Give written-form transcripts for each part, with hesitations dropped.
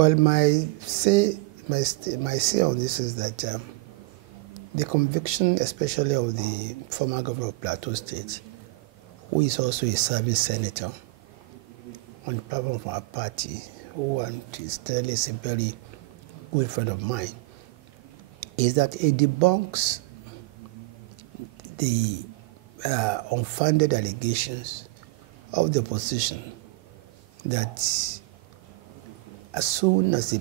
Well, my say on this is that the conviction, especially of the former governor of Plateau State, who is also a service senator on the platform of our party, who is a very good friend of mine, is that it debunks the unfounded allegations of the opposition that as soon as a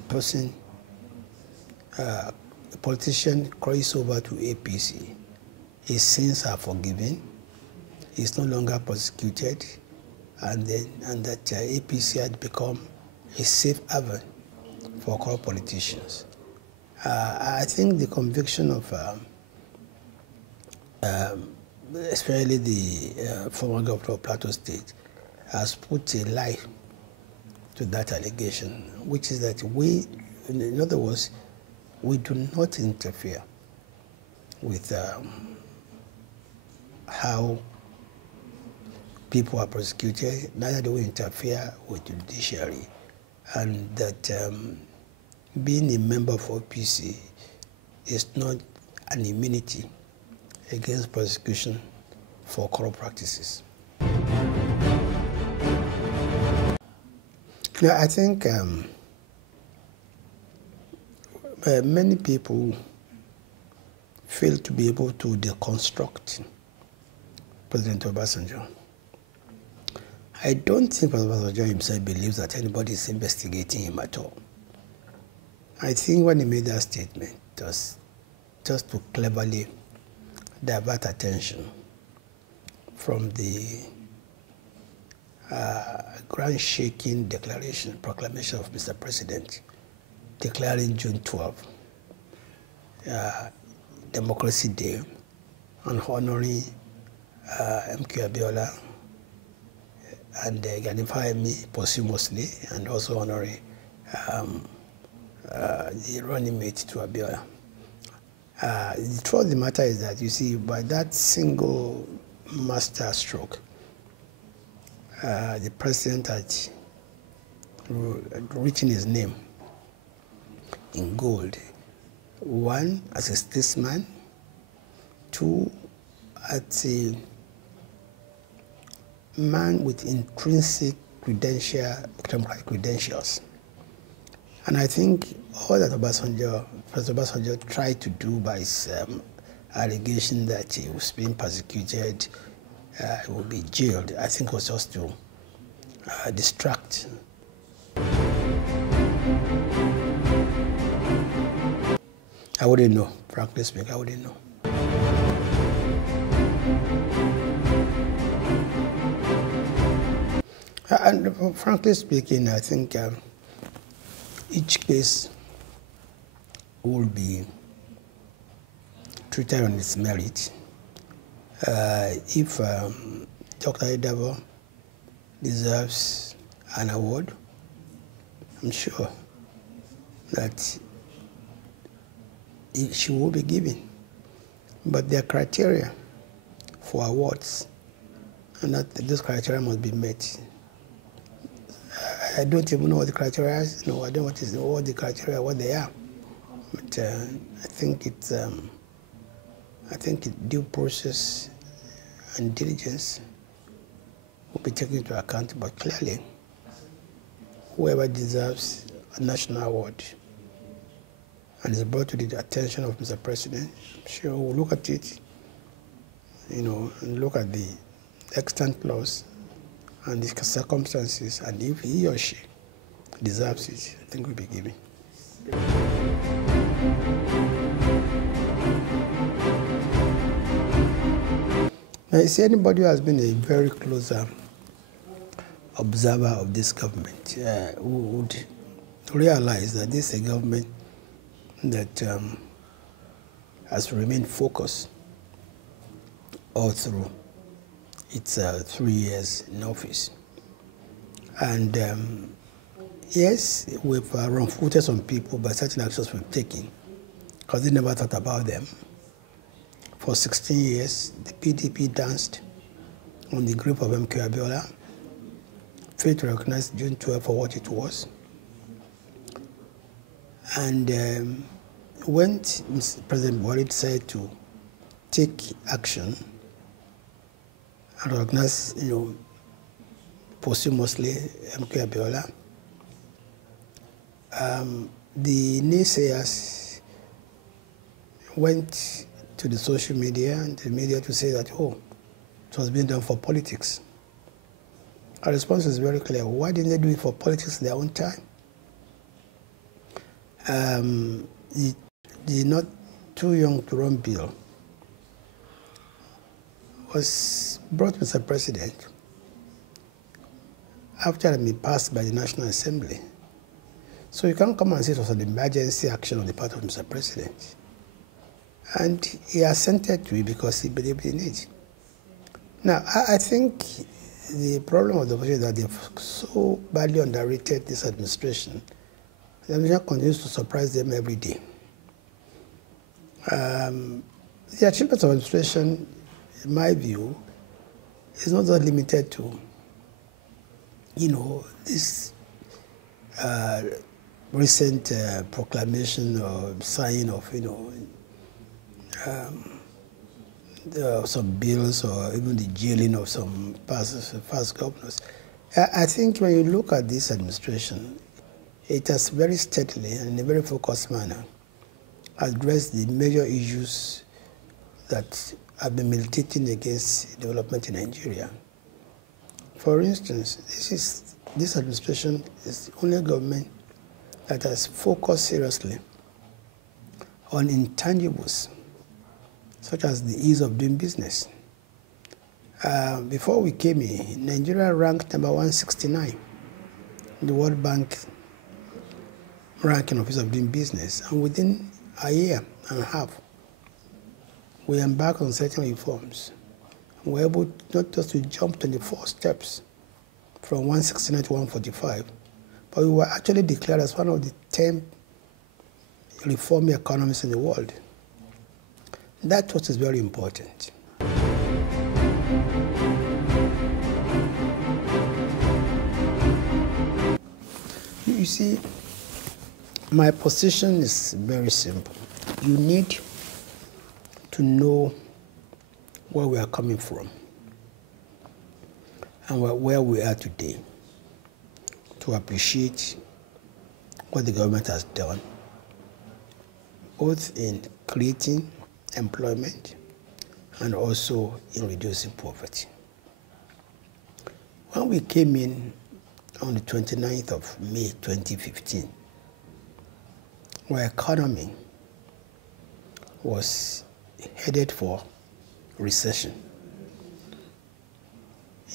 politician crosses over to APC, his sins are forgiven, he's no longer prosecuted, and that APC had become a safe haven for corrupt politicians. I think the conviction of especially the former governor of Plateau State has put a lie to that allegation, which is that we, in other words, we do not interfere with how people are prosecuted, neither do we interfere with the judiciary, and that being a member of OPC is not an immunity against prosecution for corrupt practices. Now, I think many people fail to be able to deconstruct President Obasanjo. I don't think President Obasanjo himself believes that anybody is investigating him at all. I think when he made that statement, it was just to cleverly divert attention from the ground-shaking proclamation of Mr. President declaring June 12 Democracy Day and honoring MK Abiola and Gani Fahimi posthumously, and also honoring the running mate to Abiola. The truth of the matter is that, you see, by that single master stroke, the president had written his name in gold. One, as a statesman. Two, as a man with intrinsic credentials. And I think all that President Obasanjo tried to do by his allegation that he was being persecuted, he would be jailed, I think was just to distract. I wouldn't know, frankly speaking, I wouldn't know. And frankly speaking, I think each case will be treated on its merit. If Dr. Edavo deserves an award, I'm sure that she will be given. But there are criteria for awards, and that those criteria must be met. I don't even know what the criteria is. No, I don't know what the criteria, what they are. But I think due process and diligence will be taken into account. But clearly, whoever deserves a national award and is brought to the attention of Mr. President, I'm sure we'll look at it, and look at the extant laws and the circumstances, and if he or she deserves it, I think we'll be giving. Now, you see, anybody who has been a very close observer of this government would realize that this is a government that has remained focused all through its 3 years in office. And yes, we've wrong-footed some people by certain actions we've taken, because they never thought about them. For 16 years, the PDP danced on the grip of MK Abiola, failed to recognize June 12 for what it was. And when President Buhari decided to take action and recognize, posthumously MK Abiola, the naysayers went to the social media and the media to say that, it was being done for politics. Our response is very clear. Why didn't they do it for politics in their own time? The not too young to run bill was brought, Mr. President, after it had been passed by the National Assembly. So you can't come and say it was an emergency action on the part of Mr. President. And he assented to it because he believed in it. Now, I think the problem of the opposition is that they've so badly underrated this administration. The administration continues to surprise them every day. The achievements of administration, in my view, is not just limited to, this recent proclamation or signing of, some bills or even the jailing of some past governors. I think when you look at this administration, it has very steadily and in a very focused manner addressed the major issues that have been militating against development in Nigeria. For instance, this administration is the only government that has focused seriously on intangibles, such as the ease of doing business. Before we came in, Nigeria ranked number 169 in the World Bank ranking of ease of doing business. And within a year and a half, we embarked on certain reforms. We were able not just to jump 24 steps from 169 to 145, but we were actually declared as one of the 10 reforming economies in the world. That's what is very important. You see, my position is very simple. You need to know where we are coming from and where we are today to appreciate what the government has done, both in creating employment and also in reducing poverty. When we came in on the 29th of May 2015, our economy was headed for recession.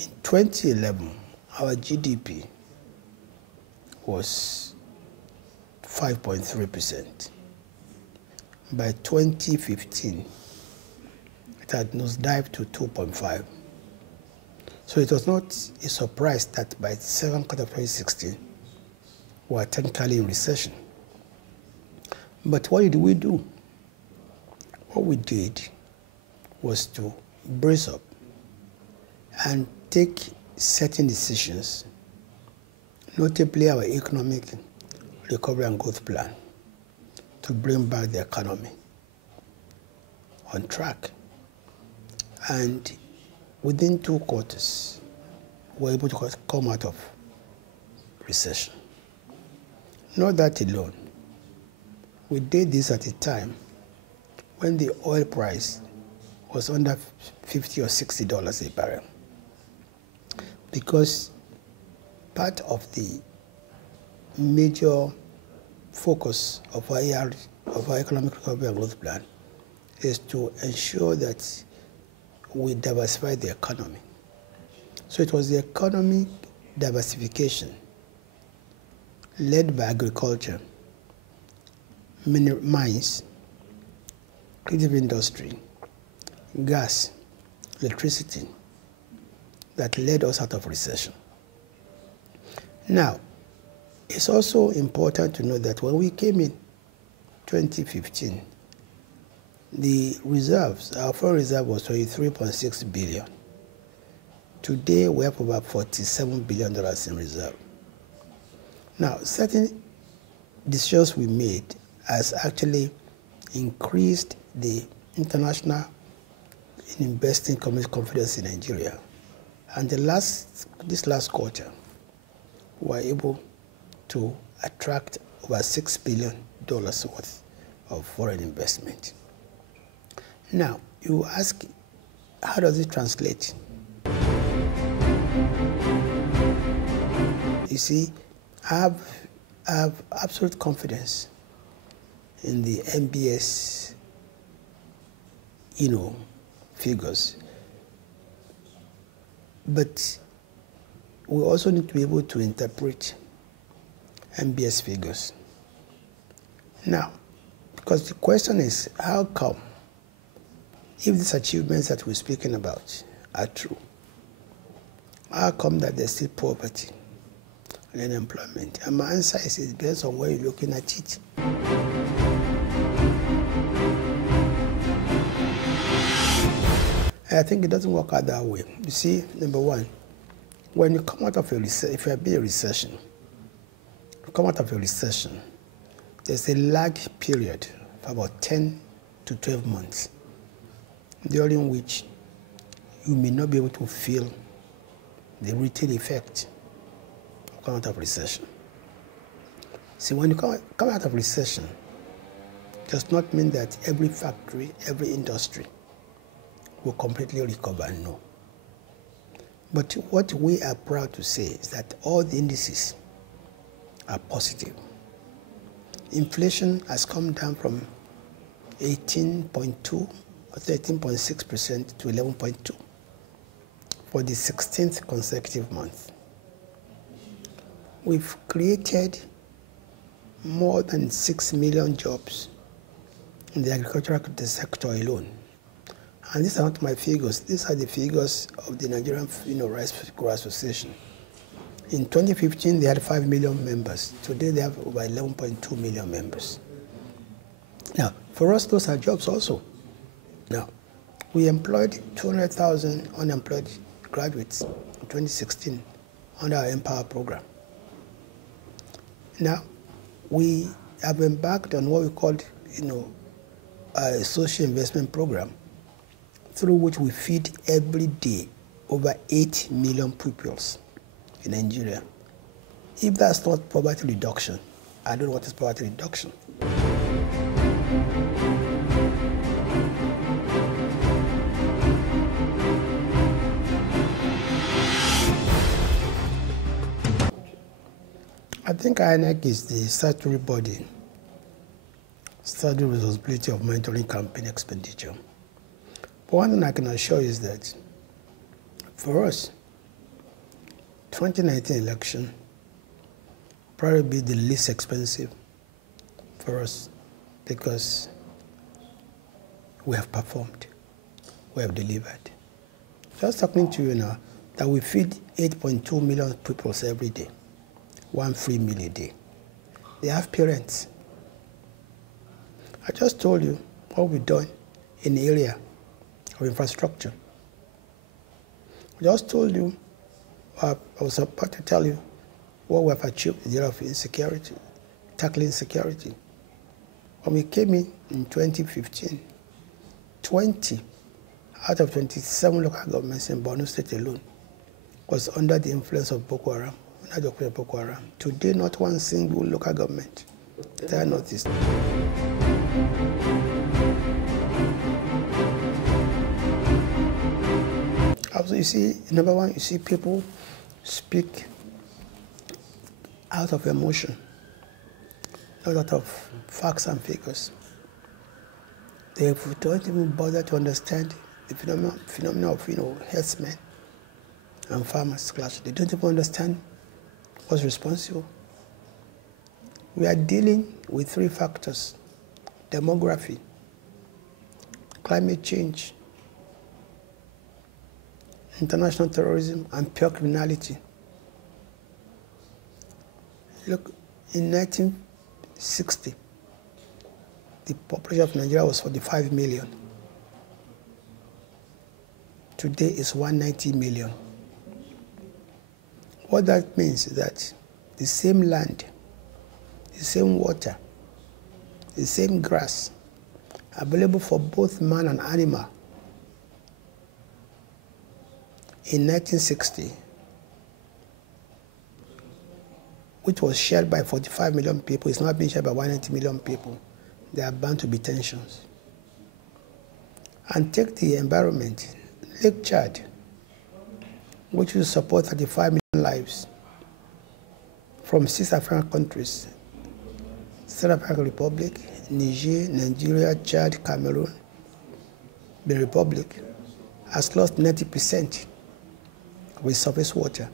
In 2011, our GDP was 5.3%. By 2015, it had nosedived to 2.5%. So it was not a surprise that by the second quarter of 2016, we were technically in recession. But what did we do? What we did was to brace up and take certain decisions, notably our economic recovery and growth plan, to bring back the economy on track. And within 2 quarters, we were able to come out of recession. Not that alone. We did this at a time when the oil price was under $50 or $60 a barrel. Because part of the major focus of our economic recovery and growth plan is to ensure that we diversify the economy. So it was the economic diversification led by agriculture, mines, creative industry, gas, electricity, that led us out of recession. Now, it's also important to know that when we came in 2015, the reserves, our foreign reserve was $23.6 billion. Today, we have about $47 billion in reserve. Now, certain decisions we made has actually increased the international investing community confidence in Nigeria. And this last quarter, we were able to attract over $6 billion worth of foreign investment. Now, you ask, how does it translate? You see, I have absolute confidence in the MBS, figures. But we also need to be able to interpret MBS figures. Now, because the question is, how come, if these achievements that we're speaking about are true, how come that there's still poverty and unemployment? And my answer is, it depends on where you're looking at it. I think it doesn't work out that way. You see, number one, when you come out of a recession, if you have been a recession, you come out of a recession, there's a lag period of about 10 to 12 months, during which you may not be able to feel the retail effect of coming out of recession. See, when you come out of recession, it does not mean that every factory, every industry will completely recover, no. But what we are proud to say is that all the indices are positive. Inflation has come down from 18.2 or 13.6% to 11.2 for the 16th consecutive month. We've created more than 6 million jobs in the agricultural sector alone. And these are not my figures. These are the figures of the Nigerian Rice Growers Association. In 2015, they had 5 million members. Today, they have over 11.2 million members. Now, for us, those are jobs also. Now, we employed 200,000 unemployed graduates in 2016 under our Empower program. Now, we have embarked on what we called, a social investment program, through which we feed every day over 8 million pupils in Nigeria. If that's not poverty reduction, I don't know what is poverty reduction. I think INEC is the statutory body, statutory responsibility of monitoring campaign expenditure. But one thing I can assure you is that for us, 2019 election probably be the least expensive for us because we have performed, we have delivered. Just talking to you now, that we feed 8.2 million people every day, 1 free meal a day. They have parents. I just told you what we've done in the area of infrastructure. I just told you, I was about to tell you what we have achieved in the area of insecurity, tackling insecurity. When we came in 2015, 20 out of 27 local governments in Borno State alone was under the influence of Boko Haram, under the occupation of Boko Haram. Today, not one single local government that I noticed. Also, you see, number one, you see people speak out of emotion, not out of facts and figures. They don't even bother to understand the phenomena of, herdsmen and farmers clash. They don't even understand what's responsible. We are dealing with 3 factors: demography, climate change, international terrorism, and pure criminality. Look, in 1960, the population of Nigeria was 45 million. Today is 190 million. What that means is that the same land, the same water, the same grass, available for both man and animal. In 1960, which was shared by 45 million people, is now being shared by 180 million people. There are bound to be tensions. And take the environment. Lake Chad, which will support 35 million lives from 6 African countries: South African Republic, Niger, Nigeria, Chad, Cameroon. The Republic has lost 90% of its surface water,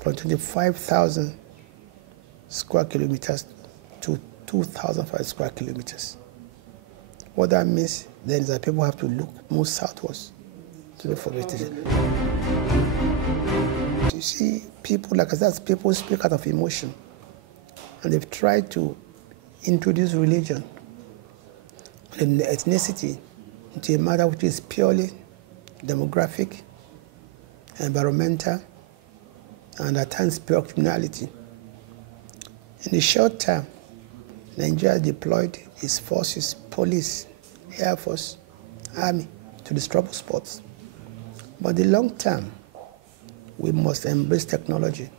from 25,000 square kilometers to 2,500 square kilometers. What that means then is that people have to move southwards to look for vegetation. You see, people, like I said, people speak out of emotion, and they've tried to introduce religion and ethnicity into a matter which is purely demographic, environmental, and at times pure criminality. In the short term, Nigeria deployed its forces, police, Air Force, Army, to the trouble spots. But the long term, we must embrace technology.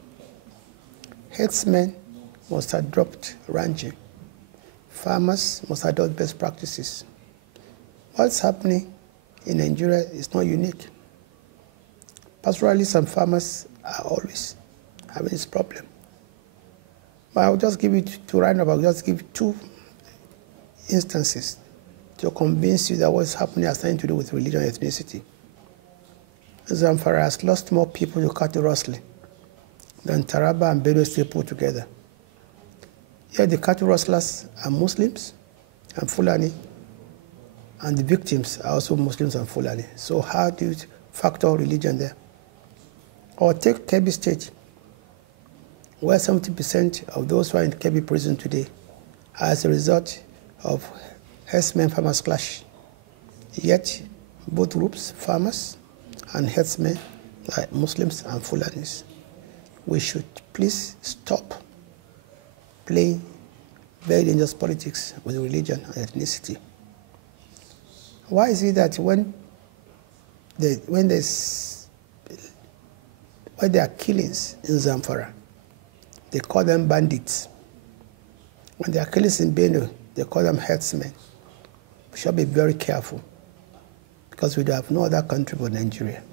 Herdsmen must adopt ranching. Farmers must adopt best practices. What's happening in Nigeria is not unique. Pastoralists and farmers are always having this problem. But I'll just give it to round up. I'll just give 2 instances to convince you that what's happening has nothing to do with religion and ethnicity. Zamfara has lost more people to cattle rustling than Taraba and Benue State put together. Yet the cattle rustlers are Muslims and Fulani, and the victims are also Muslims and Fulani. So how do you factor religion there? Or take Kebbi State, where 70% of those who are in Kebbi prison today are as a result of herdsmen-farmers clash. Yet both groups, farmers and herdsmen, like Muslims and Fulanis. We should please stop playing very dangerous politics with religion and ethnicity. Why is it that when there are killings in Zamfara, they call them bandits? When there are killings in Benue, they call them herdsmen. We should be very careful, because we have no other country but Nigeria.